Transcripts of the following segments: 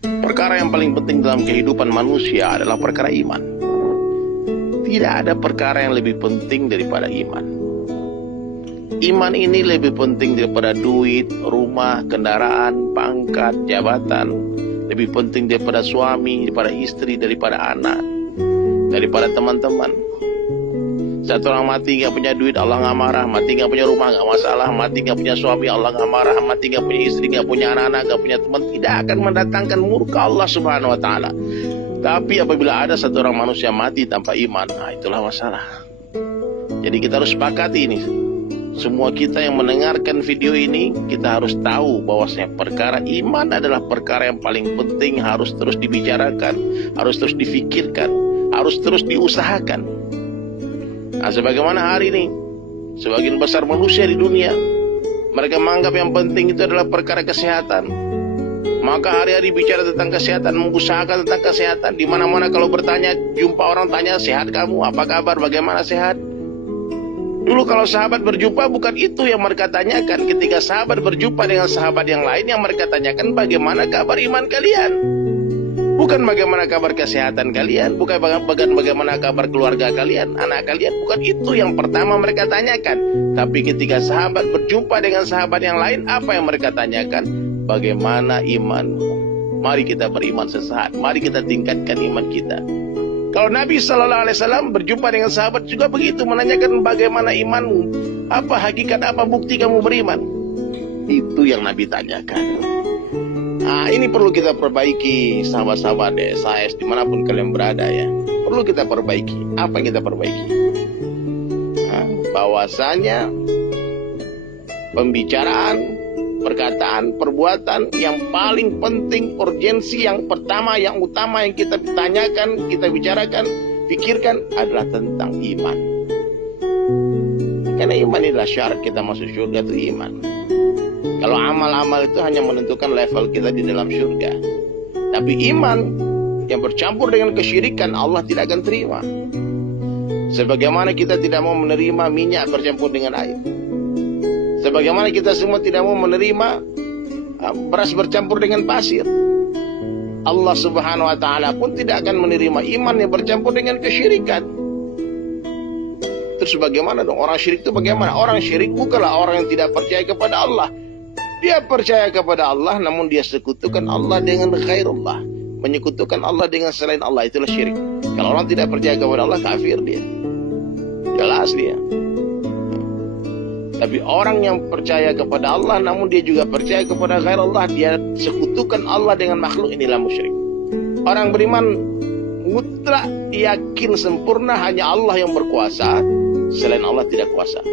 Perkara yang paling penting dalam kehidupan manusia adalah perkara iman. Tidak ada perkara yang lebih penting daripada iman. Iman ini lebih penting daripada duit, rumah, kendaraan, pangkat, jabatan. Lebih penting daripada suami, daripada istri, daripada anak, daripada teman-teman. Satu orang mati gak punya duit, Allah gak marah. Mati gak punya rumah, gak masalah. Mati gak punya suami, Allah gak marah. Mati gak punya istri, gak punya anak-anak, gak punya teman, tidak akan mendatangkan murka Allah subhanahu wa ta'ala. Tapi apabila ada satu orang manusia mati tanpa iman, nah itulah masalah. Jadi kita harus sepakati ini. Semua kita yang mendengarkan video ini, kita harus tahu bahwasanya perkara iman adalah perkara yang paling penting, harus terus dibicarakan, harus terus difikirkan, harus terus diusahakan. Nah, sebagaimana hari ini, sebagian besar manusia di dunia, mereka menganggap yang penting itu adalah perkara kesehatan. Maka hari-hari bicara tentang kesehatan, mengusahakan tentang kesehatan. Di mana-mana kalau bertanya, jumpa orang tanya, sehat kamu, apa kabar, bagaimana sehat? Dulu kalau sahabat berjumpa, bukan itu yang mereka tanyakan. Ketika sahabat berjumpa dengan sahabat yang lain, yang mereka tanyakan, bagaimana kabar iman kalian? Bukan bagaimana kabar kesehatan kalian, bukan bagaimana kabar keluarga kalian, anak kalian. Bukan itu yang pertama mereka tanyakan. Tapi ketika sahabat berjumpa dengan sahabat yang lain, apa yang mereka tanyakan? Bagaimana imanmu? Mari kita beriman sesaat. Mari kita tingkatkan iman kita. Kalau Nabi SAW berjumpa dengan sahabat juga begitu, menanyakan bagaimana imanmu? Apa hakikat, apa bukti kamu beriman? Itu yang Nabi tanyakan. Nah, ini perlu kita perbaiki, sahabat-sahabat SAS dimanapun kalian berada ya. Perlu kita perbaiki. Apa yang kita perbaiki? Nah, bahwasanya pembicaraan, perkataan, perbuatan yang paling penting, urgensi yang pertama, yang utama yang kita tanyakan, kita bicarakan, pikirkan adalah tentang iman. Karena iman adalah syarat kita masuk surga, itu iman. Kalau amal-amal itu hanya menentukan level kita di dalam surga. Tapi iman yang bercampur dengan kesyirikan, Allah tidak akan terima. Sebagaimana kita tidak mau menerima minyak bercampur dengan air. Sebagaimana kita semua tidak mau menerima beras bercampur dengan pasir. Allah subhanahu wa ta'ala pun tidak akan menerima iman yang bercampur dengan kesyirikan. Terus bagaimana dong? Orang syirik itu bagaimana? Orang syirik bukanlah orang yang tidak percaya kepada Allah. Dia percaya kepada Allah, namun dia sekutukan Allah dengan ghairullah. Menyekutukan Allah dengan selain Allah, itulah syirik. Kalau orang tidak percaya kepada Allah, kafir dia. Jelas dia. Tapi orang yang percaya kepada Allah, namun dia juga percaya kepada ghairullah, dia sekutukan Allah dengan makhluk, inilah musyrik. Orang beriman mutlak yakin sempurna hanya Allah yang berkuasa, selain Allah tidak kuasa.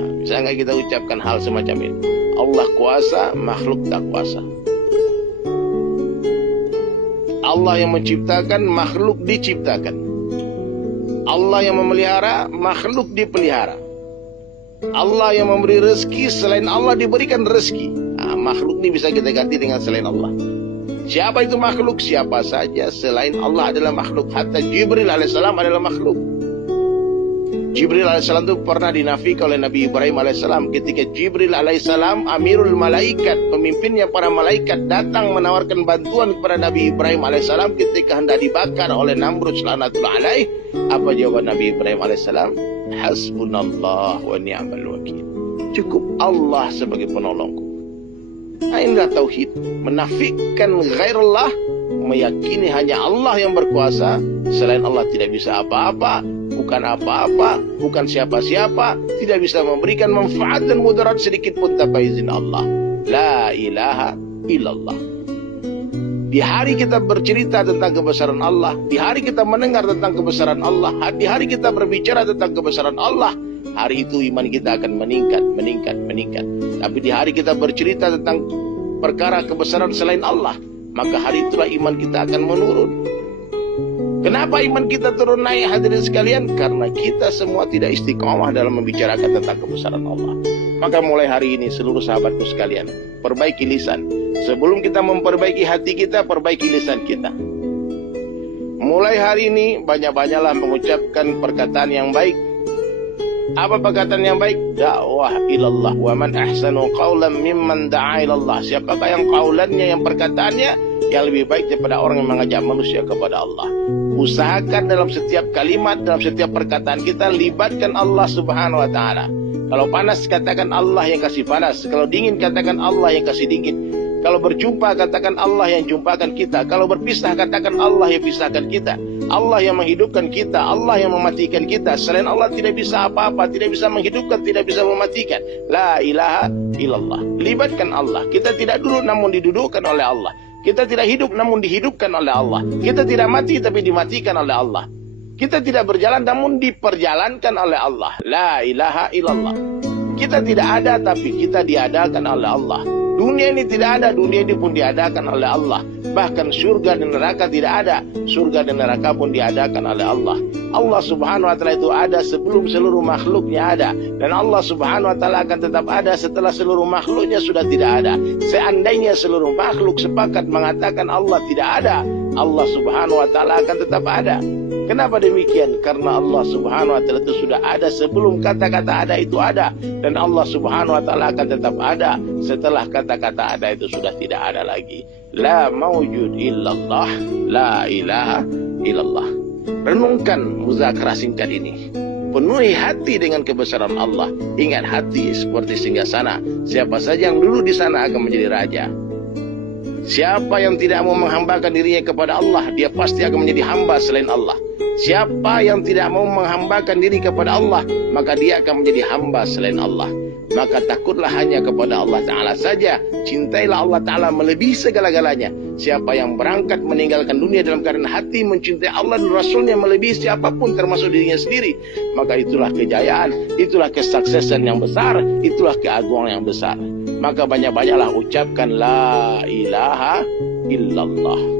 Nah, bisa nggak kita ucapkan hal semacam ini? Allah kuasa, makhluk tak kuasa. Allah yang menciptakan, makhluk diciptakan. Allah yang memelihara, makhluk dipelihara. Allah yang memberi rezeki, selain Allah diberikan rezeki. Nah, makhluk ini bisa kita ganti dengan selain Allah. Siapa itu makhluk? Siapa saja selain Allah adalah makhluk. Hatta Jibril alaihissalam adalah makhluk. Jibril alaihissalam itu pernah dinafikan oleh Nabi Ibrahim alaihissalam. Ketika Jibril alaihissalam, amirul malaikat, pemimpinnya para malaikat, datang menawarkan bantuan kepada Nabi Ibrahim alaihissalam ketika hendak dibakar oleh Namrud laknatullah alaih. Apa jawaban Nabi Ibrahim alaihissalam? Hasbunallah wa ni'mal wakil. Cukup Allah sebagai penolongku. Nah, inilah tauhid. Menafikan ghairullah, meyakini hanya Allah yang berkuasa, selain Allah tidak bisa apa-apa, bukan apa-apa, bukan siapa-siapa, tidak bisa memberikan manfaat dan mudarat sedikit pun tanpa izin Allah. La ilaha illallah. Di hari kita bercerita tentang kebesaran Allah, di hari kita mendengar tentang kebesaran Allah, di hari kita berbicara tentang kebesaran Allah, hari itu iman kita akan meningkat. Tapi di hari kita bercerita tentang perkara kebesaran selain Allah, maka hari itulah iman kita akan menurun. Kenapa iman kita turun naik, hadirin sekalian? Karena kita semua tidak istiqomah dalam membicarakan tentang kebesaran Allah. Maka mulai hari ini seluruh sahabatku sekalian, perbaiki lisan. Sebelum kita memperbaiki hati kita, perbaiki lisan kita. Mulai hari ini banyak-banyaklah mengucapkan perkataan yang baik, Apa perkataan yang baik? Dakwah ilallah. Wa man ahsanu qawlan mimman da'a ilallah. Siapakah yang qawlannya, yang perkataannya yang lebih baik daripada orang yang mengajak manusia kepada Allah. Usahakan dalam setiap kalimat, dalam setiap perkataan kita, libatkan Allah subhanahu wa ta'ala. Kalau panas, katakan Allah yang kasih panas. Kalau dingin, katakan Allah yang kasih dingin. Kalau berjumpa, katakan Allah yang jumpakan kita. Kalau berpisah, katakan Allah yang pisahkan kita. Allah yang menghidupkan kita, Allah yang mematikan kita. Selain Allah tidak bisa apa-apa, tidak bisa menghidupkan, tidak bisa mematikan. La ilaha illallah. Libatkan Allah. Kita tidak duduk namun didudukkan oleh Allah. Kita tidak hidup namun dihidupkan oleh Allah. Kita tidak mati tapi dimatikan oleh Allah. Kita tidak berjalan namun diperjalankan oleh Allah. La ilaha illallah. Kita tidak ada tapi kita diadakan oleh Allah. Dunia ini tidak ada, dunia ini pun diadakan oleh Allah. Bahkan surga dan neraka tidak ada, surga dan neraka pun diadakan oleh Allah. Allah subhanahu wa ta'ala itu ada sebelum seluruh makhluknya ada. Dan Allah subhanahu wa ta'ala akan tetap ada setelah seluruh makhluknya sudah tidak ada. Seandainya seluruh makhluk sepakat mengatakan Allah tidak ada, Allah subhanahu wa ta'ala akan tetap ada. Kenapa demikian? Karena Allah subhanahu wa ta'ala itu sudah ada sebelum kata-kata ada itu ada. Dan Allah subhanahu wa ta'ala akan tetap ada setelah kata-kata ada itu sudah tidak ada lagi. La mawjud illallah, la ilaha illallah. Renungkan muzakarah singkat ini. Penuhi hati dengan kebesaran Allah. Ingat, hati seperti singgasana. Siapa saja yang dulu di sana akan menjadi raja. Siapa yang tidak mau menghambakan dirinya kepada Allah, dia pasti akan menjadi hamba selain Allah. Siapa yang tidak mau menghambakan diri kepada Allah, maka dia akan menjadi hamba selain Allah. Maka takutlah hanya kepada Allah Ta'ala saja. Cintailah Allah Ta'ala melebihi segala-galanya. Siapa yang berangkat meninggalkan dunia dalam keadaan hati mencintai Allah dan Rasulnya melebihi siapapun termasuk dirinya sendiri, maka itulah kejayaan, itulah kesuksesan yang besar, itulah keagungan yang besar. Maka banyak-banyaklah ucapkan la ilaha illallah.